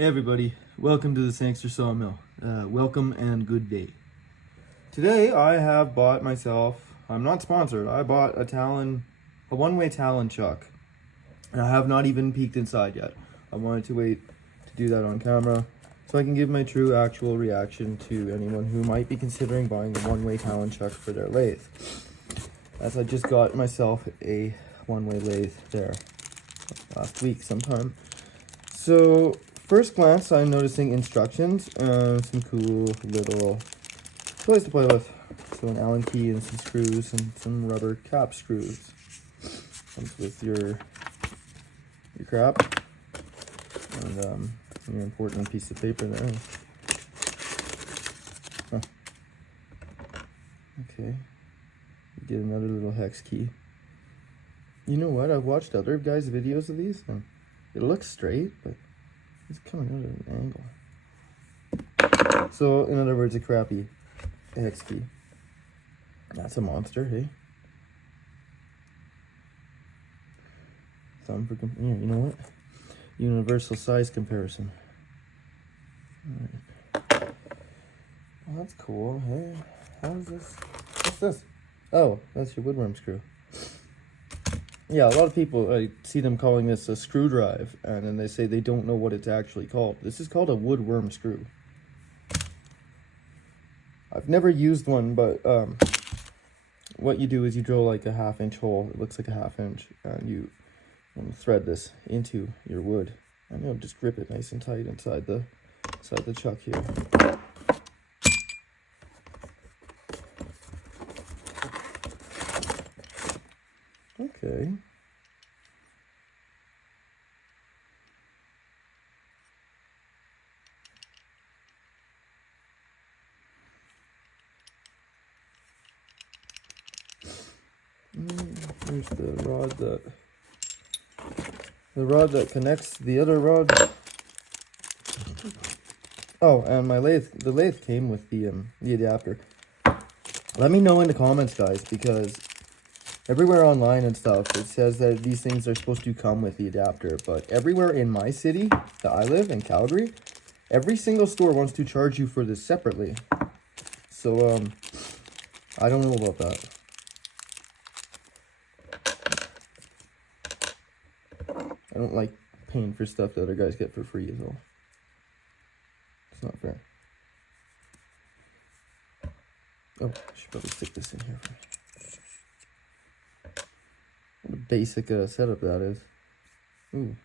Hey everybody, welcome to the Sangster Sawmill. Welcome and good day. Today I have bought myself, I'm not sponsored, I bought a talon, a one-way talon chuck. And I have not even peeked inside yet. I wanted to wait to do that on camera so I can give my true actual reaction to anyone who might be considering buying a one-way talon chuck for their lathe. As I just got myself a one-way lathe there last week sometime. So first glance, I'm noticing instructions and some cool little toys to play with. So an Allen key and some screws and some rubber cap screws. Comes with your crap and your important piece of paper there. Huh. Okay, you get another little hex key. You know what? I've watched other guys' videos of these and it looks straight, but it's coming out at an angle. So, in other words, a crappy hex key. That's a monster, hey? Thumb for here, you know what? Universal size comparison. Alright. Well, that's cool, hey? How is this? What's this? Oh, that's your woodworm screw. Yeah, a lot of people, I see them calling this a screw drive, and then they say they don't know what it's actually called. This is called a woodworm screw. I've never used one, but what you do is you drill like a 1/2 inch hole. It looks like a 1/2 inch, and you thread this into your wood, and you'll just grip it nice and tight inside the chuck here. Okay. Here's the rod that connects the other rod. Oh, and the lathe came with the adapter. Let me know in the comments, guys, because everywhere online and stuff, it says that these things are supposed to come with the adapter, but everywhere in my city that I live, in Calgary, every single store wants to charge you for this separately. So, I don't know about that. I don't like paying for stuff that other guys get for free, so it's not fair. Oh, I should probably stick this in here first. What a basic setup that is. Ooh.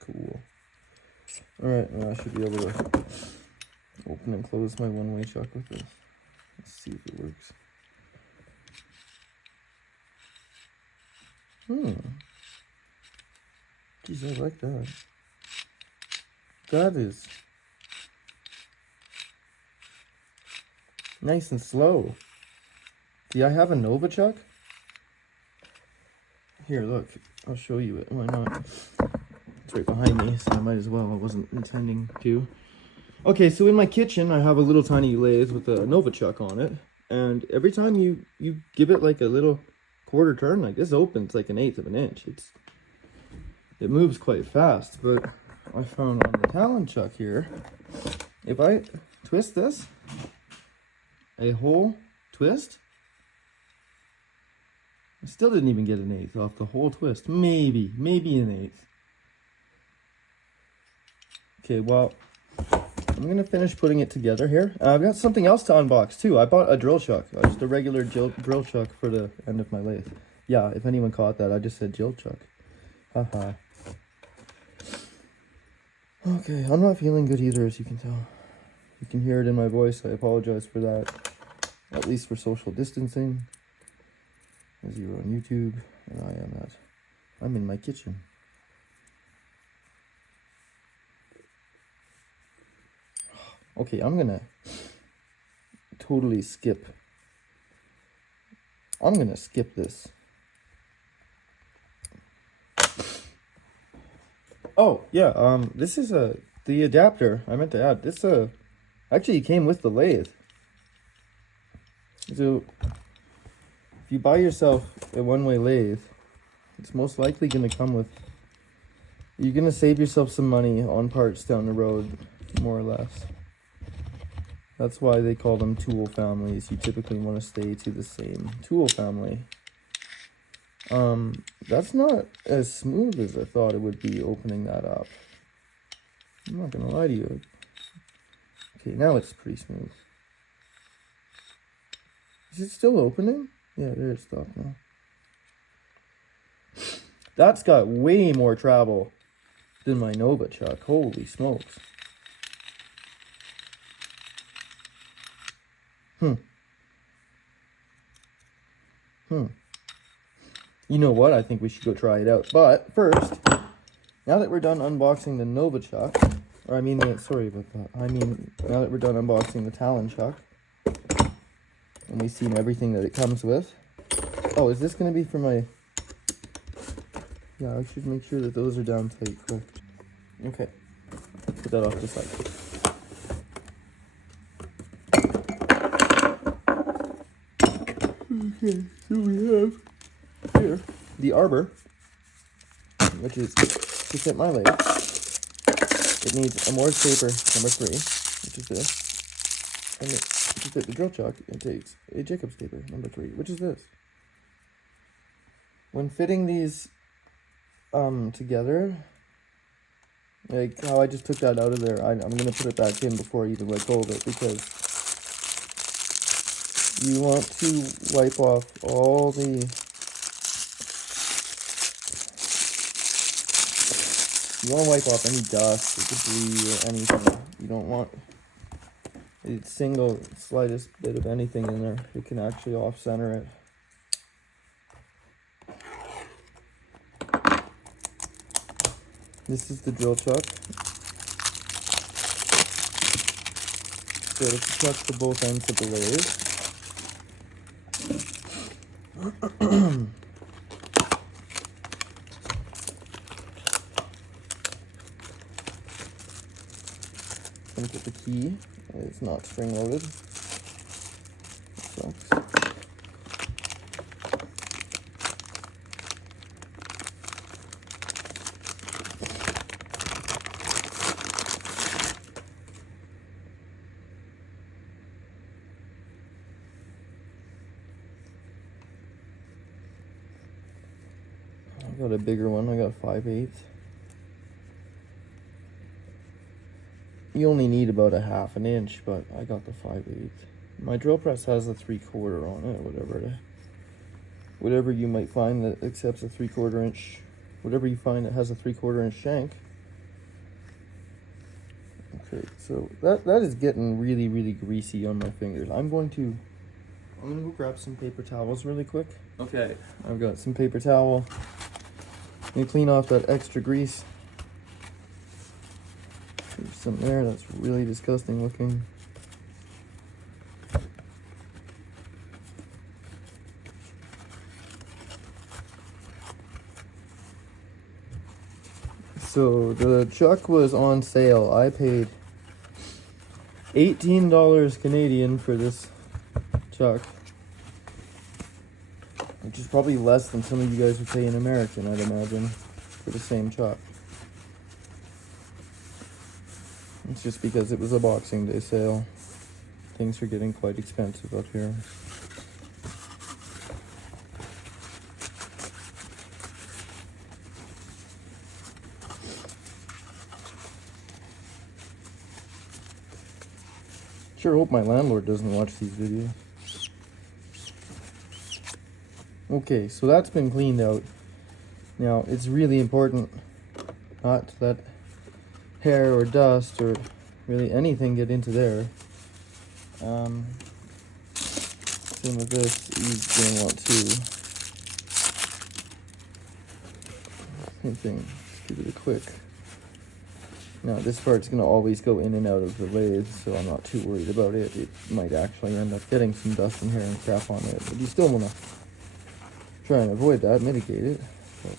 Cool. Alright, well, I should be able to open and close my one-way chuck with this. Let's see if it works. Geez, I like that. That is nice and slow. See, I have a Nova chuck. Here, look. I'll show you it. Why not? It's right behind me, so I might as well. I wasn't intending to. Okay, so in my kitchen, I have a little tiny lathe with a Nova chuck on it. And every time you give it like a little quarter turn, like this opens like 1/8 of an inch. It moves quite fast, but I found on the talon chuck here, if I twist this, a whole twist, I still didn't even get 1/8 off the whole twist. Maybe 1/8. Okay, well, I'm gonna finish putting it together here. I've got something else to unbox too. I bought a drill chuck, just a regular drill chuck for the end of my lathe. Yeah, if anyone caught that, I just said drill chuck. Haha. Okay, I'm not feeling good either, as you can tell. You can hear it in my voice. I apologize for that. At least for social distancing. As you are on YouTube, and I am at. I'm in my kitchen. Okay, I'm gonna totally skip. I'm gonna skip this. Oh, yeah, this is the adapter I meant to add. This, actually came with the lathe. So, if you buy yourself a one-way lathe, it's most likely going to come with You're gonna save yourself some money on parts down the road, more or less. That's why they call them tool families. You typically want to stay to the same tool family. That's not as smooth as I thought it would be opening that up. I'm not gonna lie to you. Okay, now it's pretty smooth. Is it still opening? Yeah, there it's stopped now. That's got way more travel than my Nova chuck. Holy smokes. You know what? I think we should go try it out. But first, now that we're done unboxing the Nova chuck, or I mean, sorry about that. I mean, now that we're done unboxing the Talon chuck, and we've seen everything that it comes with. Oh, is this going to be for my... Yeah, I should make sure that those are down tight, quick. Okay, put that off the side. Okay, so we have here the arbor, which is to fit my lathe. It needs a Morse paper number 3, which is this, and to fit the drill chuck, it takes a Jacob's taper number 3, which is this. When fitting these together, like how I just took that out of there, I'm gonna put it back in before I even let go of it, because you want to wipe off all the any dust or debris or anything. You don't want a single slightest bit of anything in there. It can actually off-center it. This is the drill chuck. So it's a chuck to both ends of the lathe. Comes with the key. It's not spring loaded. Sucks. I got a bigger one. I got 5/8. You only need about a 1/2 inch, but I got the 5/8. My drill press has a 3/4 on it, whatever you might find that accepts a 3/4 inch, whatever you find that has a 3/4 inch shank. Okay, so that is getting really, really greasy on my fingers. I'm gonna go grab some paper towels really quick. Okay, I've got some paper towel. I'm gonna clean off that extra grease. There's some there, that's really disgusting looking. So the chuck was on sale. I paid $18 Canadian for this chuck, which is probably less than some of you guys would pay in American, I'd imagine, for the same chuck. It's just because it was a Boxing Day sale. Things are getting quite expensive up here. Sure hope my landlord doesn't watch these videos. Okay, so that's been cleaned out. Now, it's really important not to let hair or dust or really anything get into there. Same with this, you're going to want to, same thing, just give it a quick. Now this part's going to always go in and out of the lathe, so I'm not too worried about it. It might actually end up getting some dust and hair and crap on it, but you still want to try and avoid that, mitigate it. But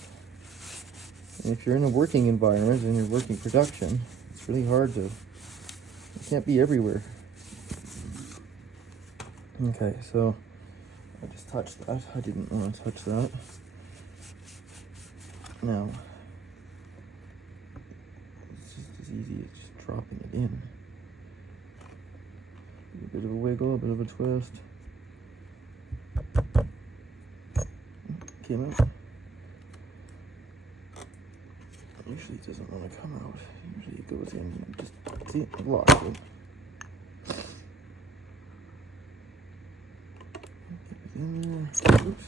if you're in a working environment and you're working production, it's really hard to, you can't be everywhere. Okay, so I just touched that. I didn't want to touch that. Now, as easy as just dropping it in. A bit of a wiggle, a bit of a twist. Came out. Usually it doesn't want to come out. Usually it goes in and just, see, it locked it. In there. Oops.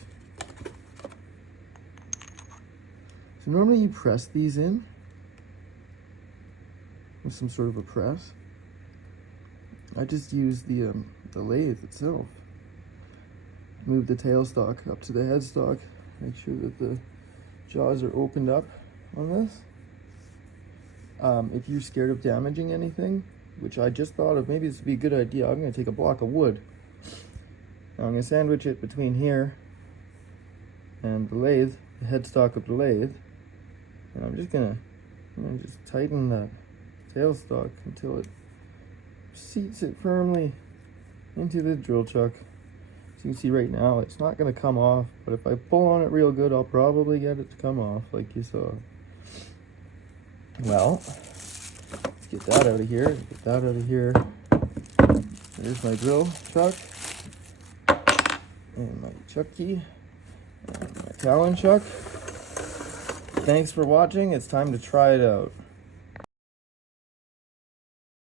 So normally you press these in with some sort of a press. I just use the lathe itself. Move the tailstock up to the headstock. Make sure that the jaws are opened up on this. If you're scared of damaging anything, which I just thought of, maybe this would be a good idea. I'm going to take a block of wood. Now I'm going to sandwich it between here and the lathe, the headstock of the lathe. And I'm just going to just tighten the tailstock until it seats it firmly into the drill chuck. As you can see right now, it's not going to come off, but if I pull on it real good, I'll probably get it to come off like you saw. Well, let's get that out of here. Get that out of here. There's my drill chuck. And my chuck key. And my talon chuck. Thanks for watching. It's time to try it out.